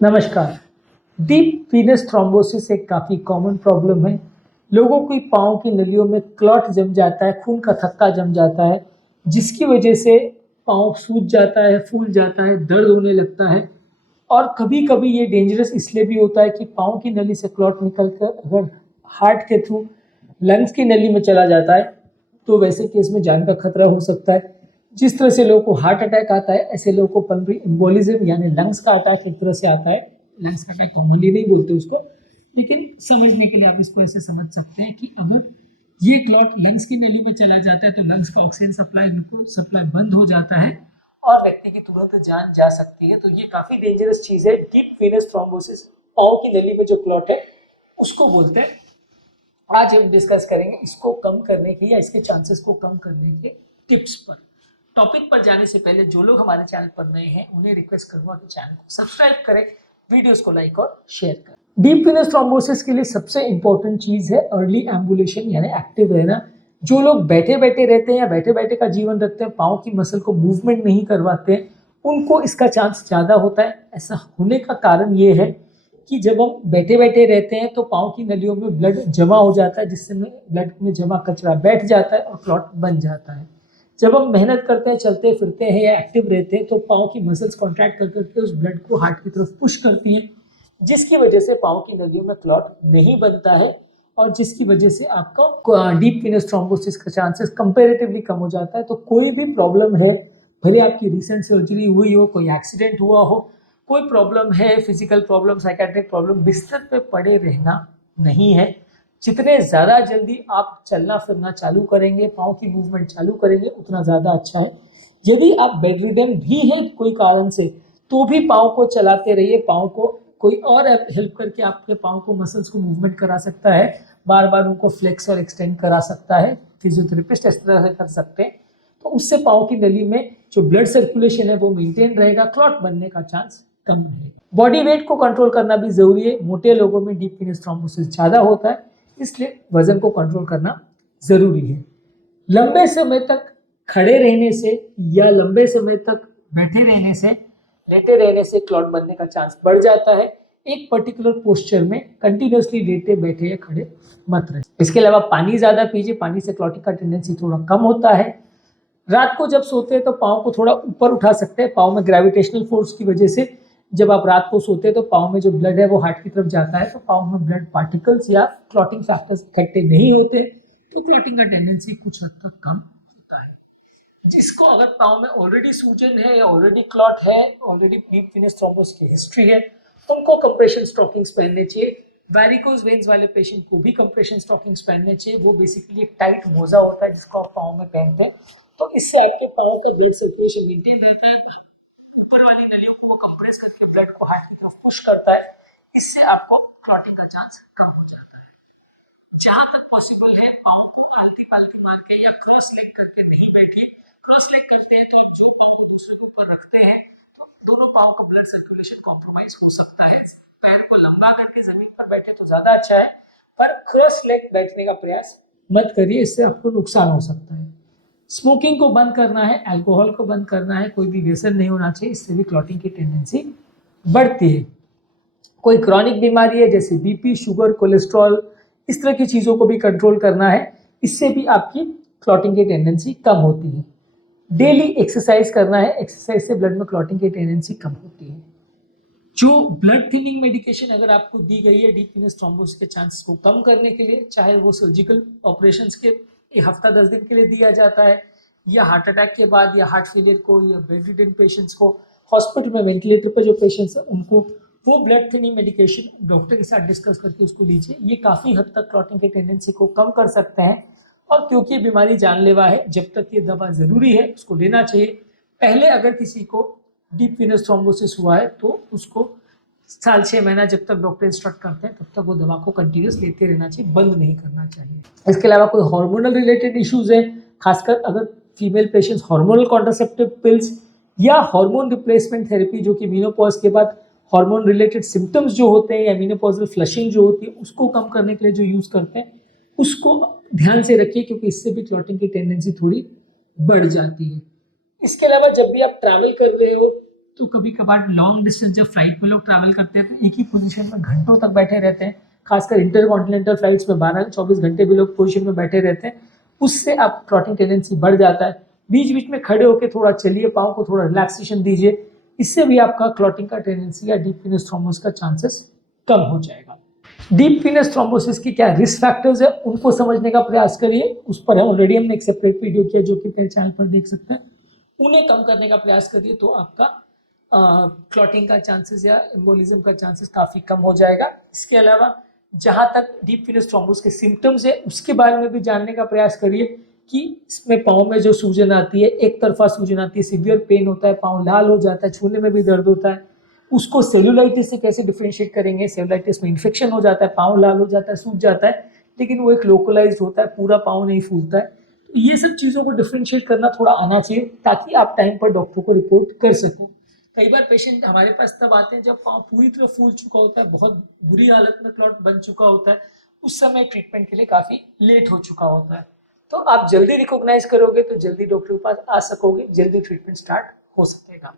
नमस्कार। Deep Venus thrombosis एक काफ़ी कॉमन प्रॉब्लम है। लोगों की पाँव की नलियों में क्लॉट जम जाता है, खून का थक्का जम जाता है, जिसकी वजह से पाँव सूज जाता है, फूल जाता है, दर्द होने लगता है। और कभी-कभी ये डेंजरस इसलिए भी होता है कि पाँव की नली से क्लॉट निकल कर अगर हार्ट के थ्रू लंग्स की नली में चला जाता है, तो वैसे केस में जान का खतरा हो सकता है। जिस तरह से लोगों को हार्ट अटैक आता है, ऐसे लोगों को पल्मोनरी एम्बोलिज्म यानी लंग्स का अटैक एक तरह से आता है। लंग्स का अटैक कॉमनली नहीं बोलते उसको, लेकिन समझने के लिए आप इसको ऐसे समझ सकते हैं कि अगर ये क्लॉट लंग्स की नली में चला जाता है तो लंग्स का ऑक्सीजन सप्लाई बंद हो जाता है और व्यक्ति की तुरंत जान जा सकती है। तो ये काफी डेंजरस चीज है। डीप वीनस थ्रोम्बोसिस, पाँव की नली में जो क्लॉट है उसको बोलते हैं। आज हम डिस्कस करेंगे इसको कम करने की या इसके चांसेस को कम करने के टिप्स पर। टॉपिक पर जाने से पहले जो लोग हमारे चैनल पर नए हैं उन्हें रिक्वेस्ट करूंगा कि चैनल को सब्सक्राइब करें, वीडियोस को लाइक और शेयर करें। डीप वीनस थ्रोम्बोसिस के लिए सबसे इंपॉर्टेंट चीज है अर्ली एम्बुलेशन यानी एक्टिव रहना। जो लोग बैठे बैठे रहते हैं या बैठे बैठे का जीवन रखते हैं, पाँव की मसल को मूवमेंट नहीं करवाते हैं, उनको इसका चांस ज़्यादा होता है। ऐसा होने का कारण ये है कि जब हम बैठे बैठे रहते हैं तो पाँव की नलियों में ब्लड जमा हो जाता है, जिससे ब्लड में जमा कचरा बैठ जाता है और क्लॉट बन जाता है। जब हम मेहनत करते हैं, चलते फिरते हैं या एक्टिव रहते हैं, तो पाँव की मसल्स कॉन्ट्रैक्ट कर करके उस ब्लड को हार्ट की तरफ पुश करती हैं, जिसकी वजह से पाँव की नलियों में क्लॉट नहीं बनता है और जिसकी वजह से आपका डीप वीनस थ्रोम्बोसिस का चांसेस कंपेरेटिवली कम हो जाता है। तो कोई भी प्रॉब्लम है, भले आपकी रिसेंट सर्जरी हुई हो, कोई एक्सीडेंट हुआ हो, कोई प्रॉब्लम है, फिजिकल प्रॉब्लम, साइकेट्रिक प्रॉब्लम, बिस्तर पे पड़े रहना नहीं है। जितने ज़्यादा जल्दी आप चलना फिरना चालू करेंगे, पाँव की मूवमेंट चालू करेंगे, उतना ज़्यादा अच्छा है। यदि आप बेडरिडन भी हैं कोई कारण से, तो भी पाँव को चलाते रहिए। पाँव को कोई और हेल्प करके आपके पाँव को मसल्स को मूवमेंट करा सकता है, बार बार उनको फ्लेक्स और एक्सटेंड करा सकता है। फिजियोथेरेपिस्ट इस तरह से कर सकते हैं, तो उससे पाँव की नली में जो ब्लड सर्कुलेशन है वो मेंटेन रहेगा, क्लॉट बनने का चांस कम रहेगा। बॉडी वेट को कंट्रोल करना भी जरूरी है। मोटे लोगों में डीप वीनस थ्रोम्बोसिस ज़्यादा होता है, इसलिए वजन को कंट्रोल करना जरूरी है। लंबे समय तक खड़े रहने से या लंबे समय तक बैठे रहने से, लेटे रहने से क्लॉट बनने का चांस बढ़ जाता है। एक पर्टिकुलर पोस्चर में कंटिन्यूसली लेटे बैठे या खड़े मत रहे। इसके अलावा पानी ज्यादा पीजिए, पानी से क्लॉटिंग का टेंडेंसी थोड़ा कम होता है। रात को जब सोते हैं तो पाँव को थोड़ा ऊपर उठा सकते हैं। पाँव में ग्रेविटेशनल फोर्स की वजह से जब आप रात को सोते हैं तो पाँव में जो ब्लड है वो हार्ट की तरफ जाता है, तो पाँव में ब्लड पार्टिकल्स या क्लॉटिंग फैक्टर्स इकट्ठे नहीं होते, तो क्लॉटिंग का टेंडेंसी कुछ हद तक कम होता है। जिसको अगर पाँव में ऑलरेडी सूजन है या ऑलरेडी क्लॉट है, ऑलरेडी डीप वीनस थ्रोम्बोसिस की हिस्ट्री है, उनको कंप्रेशन स्टॉकिंग्स पहनने चाहिए। वेरिकोज वेन्स वाले पेशेंट को भी कंप्रेशन स्टॉकिंग्स पहनने चाहिए। वो बेसिकली एक टाइट मोजा होता है जिसको आप पाँव में पहनते हैं, तो इससे आपके पाँव का ब्लड सर्कुलेशन मेंटेन रहता है। ऊपर वाली नलियों को वो कंप्रेस करके ब्लड को हार्ट की तरफ पुश करता है, इससे आपको क्लॉटिंग का चांस कम हो जाता है। जहां तक पॉसिबल है, पाँव को आलती पालती मार के या क्रॉस लेग करके नहीं बैठिए। क्रॉस लेग करते हैं तो आप जो पाँव को दूसरे के ऊपर रखते हैं तो दोनों पाँव का ब्लड सर्कुलेशन कॉम्प्रोमाइज हो सकता है। पैर को लंबा करके जमीन पर बैठे तो ज्यादा अच्छा है, पर क्रॉस लेग बैठने का प्रयास मत करिए, इससे आपको नुकसान हो सकता है। स्मोकिंग को बंद करना है, अल्कोहल को बंद करना है, कोई भी व्यसन नहीं होना चाहिए, इससे भी क्लॉटिंग की टेंडेंसी बढ़ती है। कोई क्रॉनिक बीमारी है जैसे बीपी, शुगर, कोलेस्ट्रॉल, इस तरह की चीज़ों को भी कंट्रोल करना है, इससे भी आपकी क्लॉटिंग की टेंडेंसी कम होती है। डेली एक्सरसाइज करना है, एक्सरसाइज से ब्लड में क्लॉटिंग की टेंडेंसी कम होती है। जो ब्लड थिनिंग मेडिकेशन अगर आपको दी गई है डीप वीनस थ्रोम्बोसिस के चांसेस को कम करने के लिए, चाहे वो सर्जिकल ऑपरेशंस के एक हफ्ता 10 दिन के लिए दिया जाता है, या हार्ट अटैक के बाद, या हार्ट फेलियर को, या बेड रिडन पेशेंट्स को, हॉस्पिटल में वेंटिलेटर पर जो पेशेंट्स हैं उनको, वो ब्लड थिनिंग मेडिकेशन डॉक्टर के साथ डिस्कस करके उसको लीजिए। ये काफ़ी हद तक क्लॉटिंग की टेंडेंसी को कम कर सकते हैं, और क्योंकि ये बीमारी जानलेवा है, जब तक ये दवा ज़रूरी है उसको लेना चाहिए। पहले अगर किसी को डीप वीनस थ्रोम्बोसिस हुआ है तो उसको साल 6 महीना जब तक डॉक्टर इंस्ट्रक्ट करते हैं तब तक वो दवा को कंटिन्यूस लेते रहना चाहिए, बंद नहीं करना चाहिए। इसके अलावा कोई हार्मोनल रिलेटेड इश्यूज है, खासकर अगर female patients hormonal contraceptive pills या हार्मोन रिप्लेसमेंट थेरेपी, जो कि मीनोपॉज के बाद हार्मोन रिलेटेड सिम्टम्स जो होते हैं या मीनोपॉजल फ्लशिंग जो होती है उसको कम करने के लिए जो यूज़ करते हैं, उसको ध्यान से रखिए, क्योंकि इससे भी क्लॉटिंग की टेंडेंसी थोड़ी बढ़ जाती है। इसके अलावा जब भी आप ट्रैवल कर रहे हो तो कभी कभार लॉन्ग डिस्टेंस जब फ्लाइट में लोग ट्रैवल करते हैं तो एक ही पोजीशन में घंटों तक बैठे रहते हैं, खासकर इंटरकॉन्टिनेंटल फ्लाइट्स में 12-24 घंटे भी लोग पोजीशन में बैठे रहते हैं, उससे आप क्लॉटिंग टेंडेंसी बढ़ जाता है। बीच बीच में खड़े होकर थोड़ा चलिए, पाँव को थोड़ा रिलैक्सेशन दीजिए, इससे भी आपका क्लॉटिंग का टेंडेंसी या डीप वीनस थ्रोम्बोसिस का चांसेस कम हो जाएगा। डीप वीनस थ्रोम्बोसिस की क्या रिस्क फैक्टर्स है उनको समझने का प्रयास करिए, उस पर ऑलरेडी हमने एक सेपरेट वीडियो किया जो कि मेरे चैनल पर देख सकते हैं। उन्हें कम करने का प्रयास करिए तो आपका क्लॉटिंग का चांसेस या एम्बोलिज्म का चांसेस काफ़ी कम हो जाएगा। इसके अलावा जहाँ तक डीप वीनस थ्रोम्बोसिस के सिम्टम्स है उसके बारे में भी जानने का प्रयास करिए कि इसमें पाँव में जो सूजन आती है, एक तरफा सूजन आती है, सीवियर पेन होता है, पाँव लाल हो जाता है, छूने में भी दर्द होता है, उसको सेलुलाइटिस से कैसे डिफरेंशिएट करेंगे। सेलुलाइटिस में इन्फेक्शन हो जाता है, पाँव लाल हो जाता है, सूज जाता है, लेकिन वो एक लोकलाइज्ड होता है, पूरा पाँव नहीं फूलता है। तो ये सब चीज़ों को डिफरेंशिएट करना थोड़ा आना चाहिए ताकि आप टाइम पर डॉक्टर को रिपोर्ट कर सकें। कई बार पेशेंट हमारे पास तब आते हैं जब पाँव पूरी तरह फूल चुका होता है, बहुत बुरी हालत में क्लॉट बन चुका होता है, उस समय ट्रीटमेंट के लिए काफ़ी लेट हो चुका होता है। तो आप जल्दी रिकॉग्नाइज करोगे तो जल्दी डॉक्टर के पास आ सकोगे, जल्दी ट्रीटमेंट स्टार्ट हो सकेगा।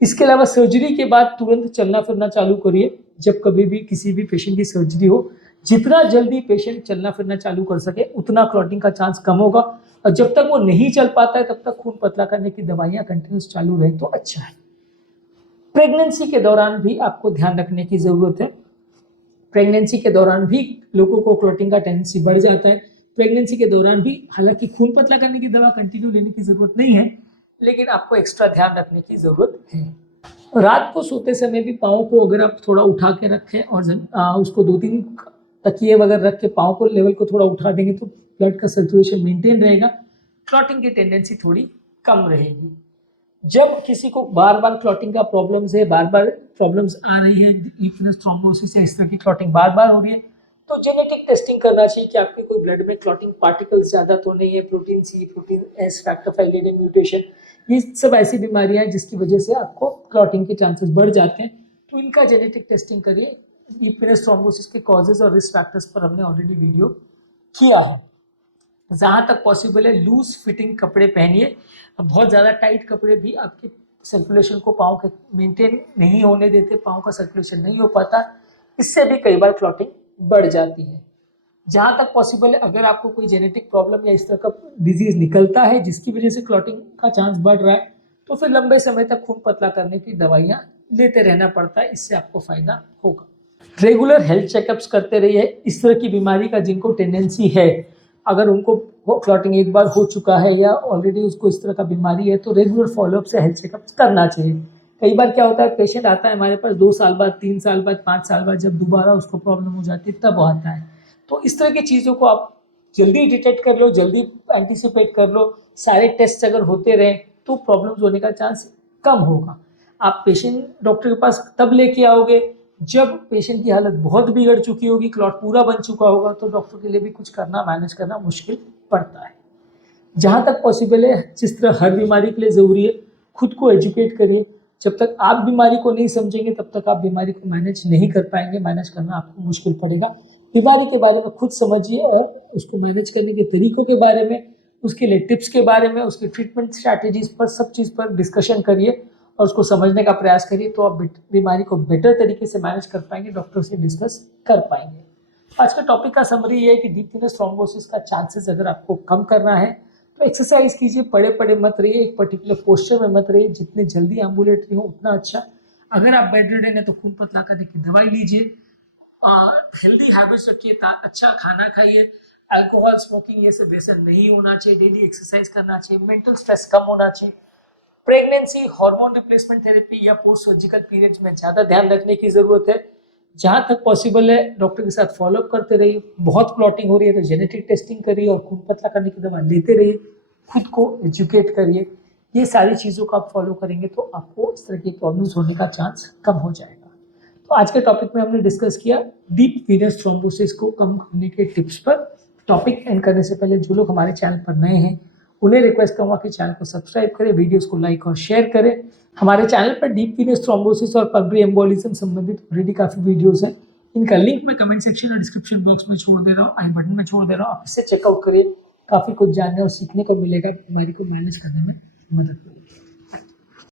इसके अलावा सर्जरी के बाद तुरंत चलना फिरना चालू करिए। जब कभी भी किसी भी पेशेंट की सर्जरी हो, जितना जल्दी पेशेंट चलना फिरना चालू कर सके उतना क्लॉटिंग का चांस कम होगा, और जब तक वो नहीं चल पाता है तब तक खून पतला करने की दवाइयाँ कंटिन्यूस चालू रहे तो अच्छा है। प्रेगनेंसी के दौरान भी आपको ध्यान रखने की ज़रूरत है। प्रेगनेंसी के दौरान भी लोगों को क्लॉटिंग का टेंडेंसी बढ़ जाता है। प्रेगनेंसी के दौरान भी हालांकि खून पतला करने की दवा कंटिन्यू लेने की ज़रूरत नहीं है, लेकिन आपको एक्स्ट्रा ध्यान रखने की ज़रूरत है। रात को सोते समय भी पाँव को अगर आप थोड़ा उठा के रखें और उसको 2-3 तकिए वगैरह रख के पाँव को लेवल को थोड़ा उठा देंगे तो ब्लड का सर्कुलेशन मेंटेन रहेगा, क्लॉटिंग की टेंडेंसी थोड़ी कम रहेगी। जब किसी को बार बार क्लॉटिंग का प्रॉब्लम्स है, बार बार प्रॉब्लम्स आ रही है, डीप वीनस थ्रोम्बोसिस है, इस तरह की क्लॉटिंग बार बार हो रही है, तो जेनेटिक टेस्टिंग करना चाहिए कि आपके कोई ब्लड में क्लॉटिंग पार्टिकल्स ज़्यादा तो नहीं है, protein C, protein S, factor V leading mutation, ये सब ऐसी बीमारियां हैं जिसकी वजह से आपको क्लॉटिंग के चांसेस बढ़ जाते हैं, तो इनका जेनेटिक टेस्टिंग करिए। डीप वीनस थ्रोम्बोसिस के कॉजेज और रिस्क फैक्टर्स पर हमने ऑलरेडी वीडियो किया है। जहाँ तक पॉसिबल है लूज फिटिंग कपड़े पहनिए, बहुत ज़्यादा टाइट कपड़े भी आपके सर्कुलेशन को पाँव के मेंटेन नहीं होने देते, पाँव का सर्कुलेशन नहीं हो पाता, इससे भी कई बार क्लॉटिंग बढ़ जाती है। जहाँ तक पॉसिबल है अगर आपको कोई जेनेटिक प्रॉब्लम या इस तरह का डिजीज निकलता है जिसकी वजह से क्लॉटिंग का चांस बढ़ रहा है, तो फिर लंबे समय तक खून पतला करने की दवाइयाँ लेते रहना पड़ता है, इससे आपको फायदा होगा। रेगुलर हेल्थ चेकअप्स करते रहिए। इस तरह की बीमारी का जिनको टेंडेंसी है, अगर उनको क्लॉटिंग एक बार हो चुका है या ऑलरेडी उसको इस तरह का बीमारी है, तो रेगुलर फॉलोअप से हेल्थ चेकअप करना चाहिए। कई बार क्या होता है, पेशेंट आता है हमारे पास 2 साल बाद, 3 साल बाद, 5 साल बाद, जब दोबारा उसको प्रॉब्लम हो जाती है तब वो आता है। तो इस तरह की चीज़ों को आप जल्दी डिटेक्ट कर लो, जल्दी एंटिसिपेट कर लो, सारे टेस्ट अगर होते रहें तो प्रॉब्लम्स होने का चांस कम होगा। आप पेशेंट डॉक्टर के पास तब लेके आओगे जब पेशेंट की हालत बहुत बिगड़ चुकी होगी, क्लॉट पूरा बन चुका होगा, तो डॉक्टर के लिए भी कुछ करना, मैनेज करना मुश्किल पड़ता है। जहाँ तक पॉसिबल है, जिस तरह हर बीमारी के लिए ज़रूरी है, खुद को एजुकेट करिए। जब तक आप बीमारी को नहीं समझेंगे तब तक आप बीमारी को मैनेज नहीं कर पाएंगे, मैनेज करना आपको मुश्किल पड़ेगा। बीमारी के बारे में खुद समझिए और उसको मैनेज करने के तरीकों के बारे में, उसके लिए टिप्स के बारे में, उसके ट्रीटमेंट स्ट्रैटेजीज पर, सब चीज़ पर डिस्कशन करिए और उसको समझने का प्रयास करिए, तो आप बीमारी को बेटर तरीके से मैनेज कर पाएंगे, डॉक्टर से डिस्कस कर पाएंगे। आज का टॉपिक का समरी ये है कि डीप वीनस थ्रोम्बोसिस का चांसेस अगर आपको कम करना है तो एक्सरसाइज कीजिए, पड़े पड़े मत रहिए, एक पर्टिकुलर पोस्चर में मत रहिए, जितने जल्दी एम्बुलेटरी हो उतना अच्छा। अगर आप बेड रिडन है तो खून पतला करने की दवाई लीजिए, हेल्दी हैबिट्स रखिए, अच्छा खाना खाइए, अल्कोहल, स्मोकिंग ये सब व्यसन नहीं होना चाहिए, डेली एक्सरसाइज करना चाहिए, मेंटल स्ट्रेस कम होना चाहिए। प्रेगनेंसी, हार्मोन रिप्लेसमेंट थेरेपी या पोस्ट सर्जिकल पीरियड्स में ज़्यादा ध्यान रखने की ज़रूरत है। जहाँ तक पॉसिबल है डॉक्टर के साथ फॉलोअप करते रहिए। बहुत क्लॉटिंग हो रही है तो जेनेटिक टेस्टिंग करिए और खून पतला करने की दवा लेते रहिए, खुद को एजुकेट करिए। ये सारी चीज़ों को आप फॉलो करेंगे तो आपको इस तरह की प्रॉब्लम्स होने का चांस कम हो जाएगा। तो आज के टॉपिक में हमने डिस्कस किया डीप वीनस थ्रोम्बोसिस को कम करने के टिप्स पर। टॉपिक एंड करने से पहले जो लोग हमारे चैनल पर नए हैं उन्हें रिक्वेस्ट करूँगा कि चैनल को सब्सक्राइब करें, वीडियोस को लाइक और शेयर करें। हमारे चैनल पर डीप वीनस थ्रोम्बोसिस और पल्मोनरी एम्बोलिज्म संबंधित ऑलरेडी काफ़ी वीडियोस हैं, इनका लिंक मैं कमेंट सेक्शन और डिस्क्रिप्शन बॉक्स में छोड़ दे रहा हूँ, आई बटन में छोड़ दे रहा हूँ, आप इसे चेकआउट करिए, काफ़ी कुछ जानने और सीखने को मिलेगा, बीमारी को मैनेज करने में मदद मिलेगी।